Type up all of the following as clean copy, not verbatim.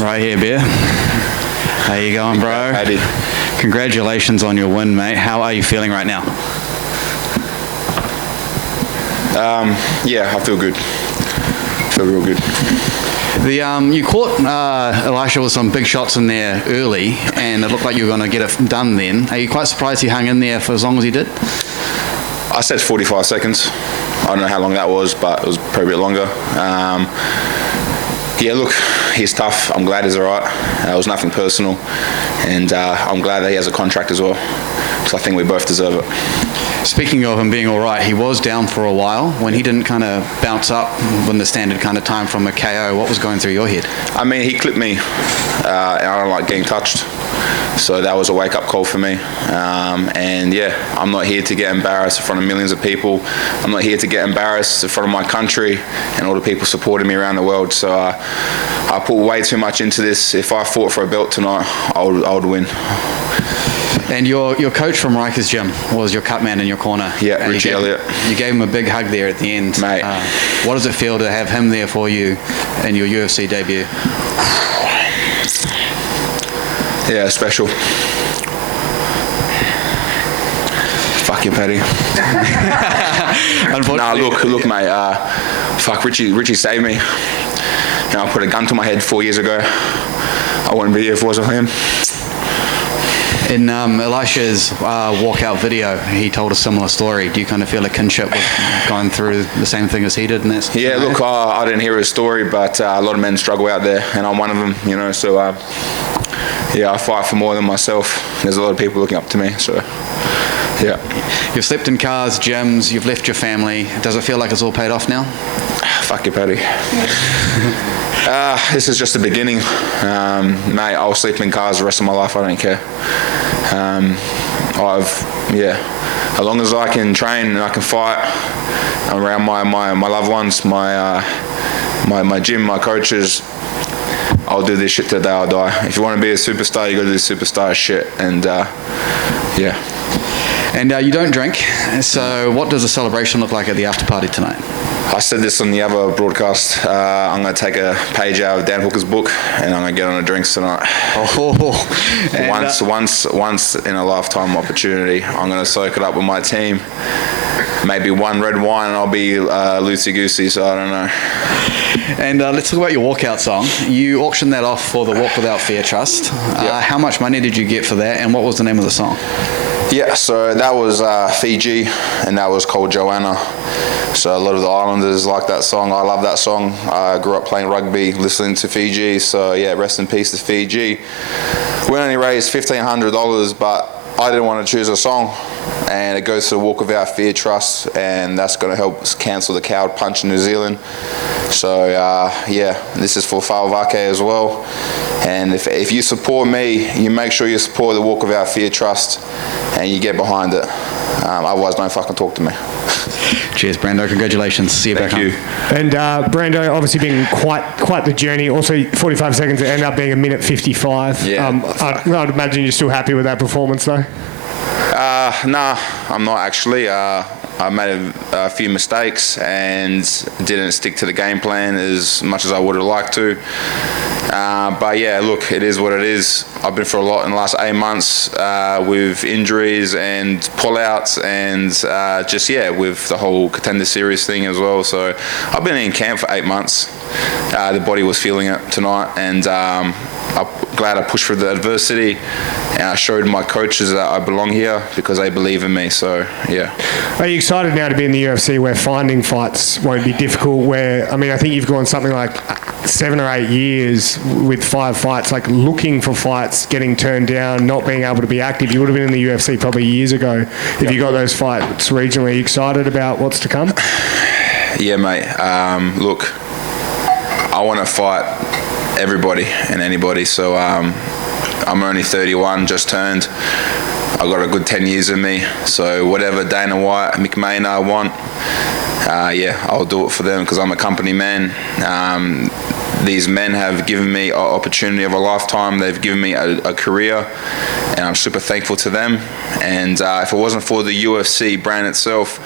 Right here, Bear. How you going, bro? Howdy. Congratulations on your win, mate. How are you feeling right now? Yeah, I feel good. Feel real good. You caught Elisha with some big shots in there early, and it looked like you were going to get it done then. Are you quite surprised he hung in there for as long as he did? I said 45 seconds. I don't know how long that was, but it was probably a bit longer. Yeah, look, he's tough. I'm glad he's all right. It was nothing personal. And I'm glad that he has a contract as well, because I think we both deserve it. Speaking of him being all right, he was down for a while. When he didn't kind of bounce up when the standard kind of time from a KO, what was going through your head? I mean, he clipped me, and I don't like getting touched. So that was a wake-up call for me. And yeah, I'm not here to get embarrassed in front of millions of people. I'm not here to get embarrassed in front of my country and all the people supporting me around the world. So I put way too much into this. If I fought for a belt tonight, I would win. And your coach from Rikers Gym was your cut man in your corner. Yeah, Richie Elliott. You gave him a big hug there at the end. Mate. What does it feel to have him there for you in your UFC debut? Yeah, special. Fuck you, Paddy. Nah, look, mate. Fuck, Richie saved me. You know, I put a gun to my head 4 years ago. I wouldn't be here if it wasn't for him. In Elisha's walkout video, he told a similar story. Do you kind of feel a kinship with going through the same thing as he did in that? Yeah, look, I didn't hear his story, but a lot of men struggle out there, and I'm one of them, you know, so yeah, I fight for more than myself. There's a lot of people looking up to me, so yeah. You've slept in cars, gyms, you've left your family. Does it feel like it's all paid off now? Fuck you, Paddy. This is just the beginning. Mate, I'll sleep in cars the rest of my life, I don't care. As long as I can train and I can fight around my loved ones, my gym, my coaches, I'll do this shit till the day I die. If you want to be a superstar, you got to do this superstar shit, and yeah. And you don't drink, so what does the celebration look like at the after party tonight? I said this on the other broadcast. I'm going to take a page out of Dan Hooker's book, and I'm going to get on the drinks tonight. Once in a lifetime opportunity. I'm going to soak it up with my team. Maybe one red wine, and I'll be loosey-goosey, so I don't know. And let's talk about your walkout song. You auctioned that off for the Walk Without Fear Trust. Yep. How much money did you get for that, and what was the name of the song? Yeah, so that was Fiji, and that was called Joanna. So a lot of the Islanders like that song. I love that song. I grew up playing rugby, listening to Fiji. So yeah, rest in peace to Fiji. We only raised $1,500, but I didn't want to choose a song. And it goes to the Walk Without Fear Trust, and that's going to help us cancel the coward punch in New Zealand. So yeah, this is for Fa'avake as well. And if you support me, you make sure you support the Walk Without Fear Trust, and you get behind it. Otherwise, don't fucking talk to me. Cheers, Brando. Congratulations. See you back home. And Brando, obviously been quite the journey. Also, 45 seconds to end up being a minute 55. Yeah. I'd imagine you're still happy with that performance, though. Nah, I'm not actually. I made a few mistakes and didn't stick to the game plan as much as I would have liked to. But yeah, look, it is what it is. I've been through a lot in the last 8 months with injuries and pullouts and with the whole Contender Series thing as well. So I've been in camp for 8 months. The body was feeling it tonight, and I'm glad I pushed through the adversity, and I showed my coaches that I belong here because they believe in me. So yeah. Are you excited now to be in the UFC where finding fights won't be difficult? Where, I mean, I think you've gone something like 7 or 8 years with 5 fights, like looking for fights, getting turned down, not being able to be active. You would have been in the UFC probably years ago if you got those fights regionally. Are you excited about what's to come? Yeah, mate. Look, I want to fight everybody and anybody. So I'm only 31, just turned. I've got a good 10 years in me. So whatever Dana White, Mick Maynard want, I'll do it for them because I'm a company man. These men have given me an opportunity of a lifetime. They've given me a career, and I'm super thankful to them. And if it wasn't for the UFC brand itself,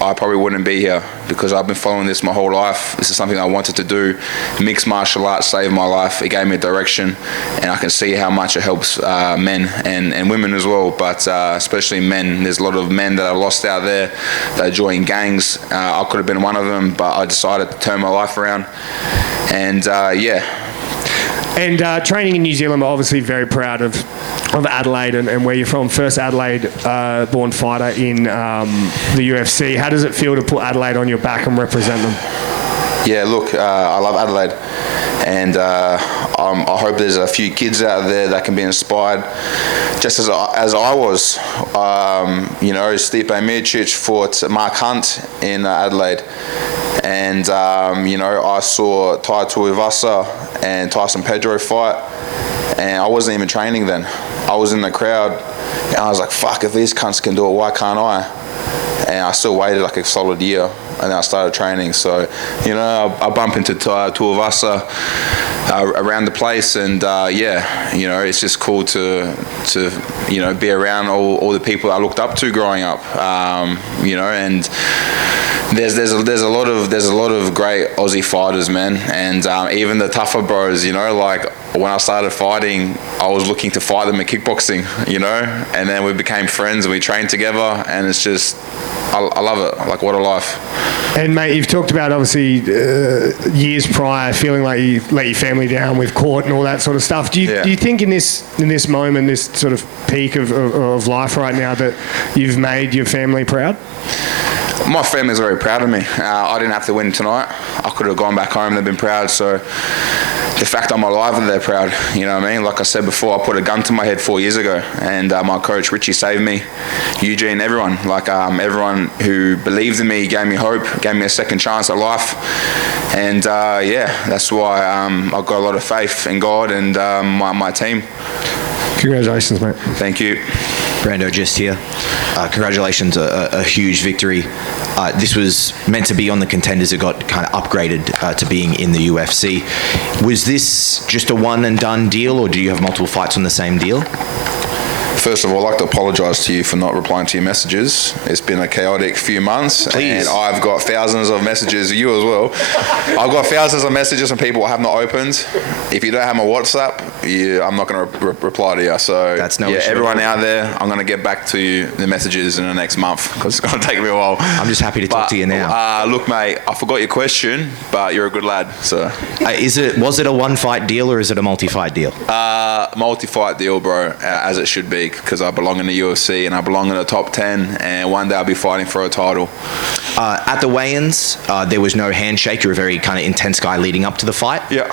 I probably wouldn't be here, because I've been following this my whole life. This is something I wanted to do. Mixed martial arts saved my life. It gave me a direction, and I can see how much it helps men and women as well, but especially men. There's a lot of men that are lost out there that join gangs. I could have been one of them, but I decided to turn my life around. And And training in New Zealand, we're obviously very proud of Adelaide and where you're from. First Adelaide-born fighter in the UFC. How does it feel to put Adelaide on your back and represent them? Yeah, look, I love Adelaide, and I hope there's a few kids out there that can be inspired, just as I was. Stipe Miocic fought Mark Hunt in Adelaide, and I saw Tai Tuivasa and Tyson Pedro fight, and I wasn't even training then. I was in the crowd, and I was like, fuck, if these cunts can do it, why can't I? And I still waited like a solid year, and then I started training. So, I bump into Tuivasa around the place, and it's just cool to be around all the people I looked up to growing up, and there's a lot of great Aussie fighters, man, and even the tougher bros, like when I started fighting, I was looking to fight them in kickboxing, and then we became friends and we trained together, and it's just, I love it. Like, what a life. And mate, you've talked about obviously years prior feeling like you let your family down with court and all that sort of stuff. Do you think in this moment, this sort of peak of life right now, that you've made your family proud? My family's very proud of me. I didn't have to win tonight. I could have gone back home. They've been proud. So the fact I'm alive and they're proud, you know what I mean? Like I said before, I put a gun to my head 4 years ago, and my coach Richie saved me, Eugene, everyone. Everyone who believed in me, gave me hope, gave me a second chance at life. And that's why I've got a lot of faith in God and my team. Congratulations, mate. Thank you. Brando, just here. Congratulations, a huge victory. This was meant to be on the contenders. It got kind of upgraded to being in the UFC. Was this just a one and done deal, or do you have multiple fights on the same deal? First of all, I'd like to apologise to you for not replying to your messages. It's been a chaotic few months. Please. And I've got thousands of messages, you as well. I've got thousands of messages from people I have not opened. If you don't have my WhatsApp, I'm not going to reply to you. So that's no issue. Everyone out there, I'm going to get back to you the messages in the next month, because it's going to take me a while. I'm just happy to talk to you now. Look, mate, I forgot your question, but you're a good lad. So was it a one-fight deal, or is it a multi-fight deal? Multi-fight deal, bro, as it should be, because I belong in the UFC and I belong in the top 10, and one day I'll be fighting for a title. At the weigh-ins, there was no handshake. You were a very kind of intense guy leading up to the fight. Yeah.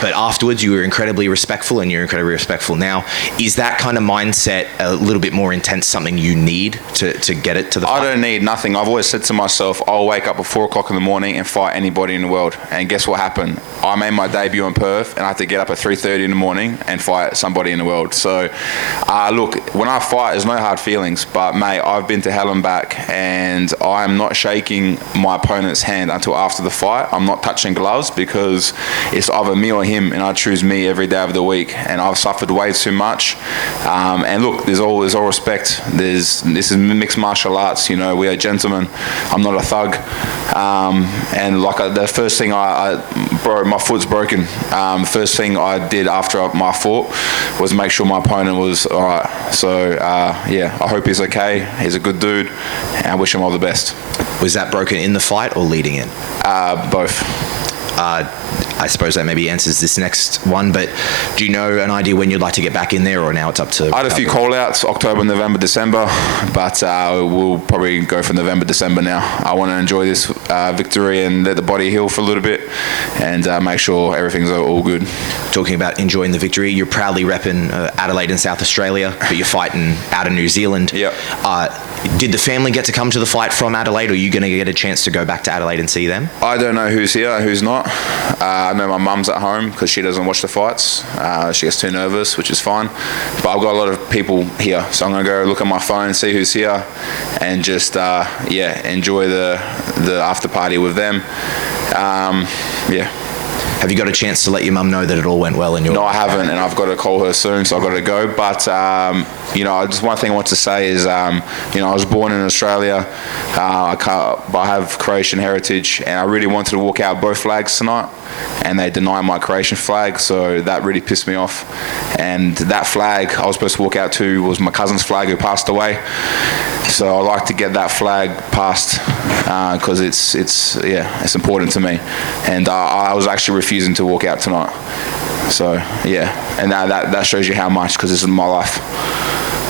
But afterwards, you were incredibly respectful, and you're incredibly respectful now. Is that kind of mindset a little bit more intense, something you need to get it to the fight? I don't need nothing. I've always said to myself, I'll wake up at 4 o'clock in the morning and fight anybody in the world. And guess what happened? I made my debut in Perth, and I had to get up at 3:30 in the morning and fight somebody in the world. So, look, when I fight, there's no hard feelings. But, mate, I've been to hell and back, and I'm not shaking my opponent's hand until after the fight. I'm not touching gloves, because it's either me or him, and I choose me every day of the week. And I've suffered way too much. And look, there's all respect. This is mixed martial arts. We are gentlemen. I'm not a thug. And like the first thing bro, my foot's broken. First thing I did after my fought was make sure my opponent was all right. So I hope he's okay. He's a good dude, and I wish him all the best. Was that broken in the fight or leading in? Both. I suppose that maybe answers this next one, but do you know an idea when you'd like to get back in there, or now it's up to... I had a few call-outs, October, November, December, but we'll probably go for November, December now. I want to enjoy this victory and let the body heal for a little bit, and make sure everything's all good. Talking about enjoying the victory, you're proudly repping Adelaide in South Australia, but you're fighting out of New Zealand. Yep. Did the family get to come to the fight from Adelaide, or are you going to get a chance to go back to Adelaide and see them? I don't know who's here and who's not. I know my mum's at home because she doesn't watch the fights. She gets too nervous, which is fine. But I've got a lot of people here, so I'm going to go look at my phone and see who's here, and just enjoy the after party with them. Have you got a chance to let your mum know that it all went well in your... No, I haven't, and I've got to call her soon, so I've got to go. But just one thing I want to say is, I was born in Australia, but I have Croatian heritage, and I really wanted to walk out both flags tonight, and they denied my Croatian flag, so that really pissed me off. And that flag I was supposed to walk out to was my cousin's flag who passed away. So I like to get that flag passed because it's important to me. And I was actually refusing to walk out tonight. So yeah, and that shows you how much, because this is my life.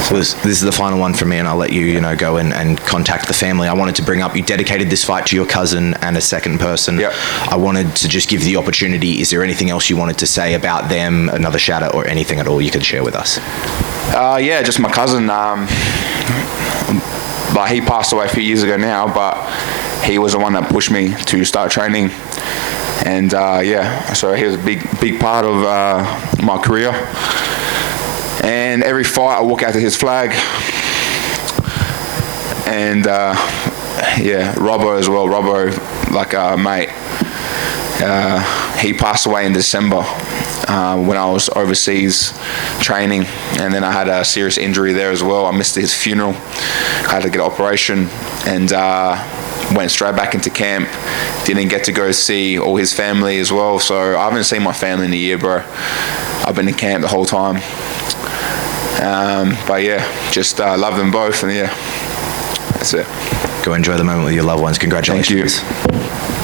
So this is the final one from me, and I'll let you go and contact the family. I wanted to bring up, you dedicated this fight to your cousin and a second person. Yep. I wanted to just give the opportunity. Is there anything else you wanted to say about them, another shout out or anything at all you could share with us? Yeah, just my cousin. But he passed away a few years ago now, but he was the one that pushed me to start training. And so he was a big part of my career. And every fight I walk out to his flag. And Robbo as well. Robbo, like a mate. He passed away in December when I was overseas training, and then I had a serious injury there as well. I missed his funeral. I had to get an operation, and went straight back into camp. Didn't get to go see all his family as well, so I haven't seen my family in a year, bro. I've been in camp the whole time. But yeah, just love them both, and yeah, that's it. Go enjoy the moment with your loved ones. Congratulations. Thank you.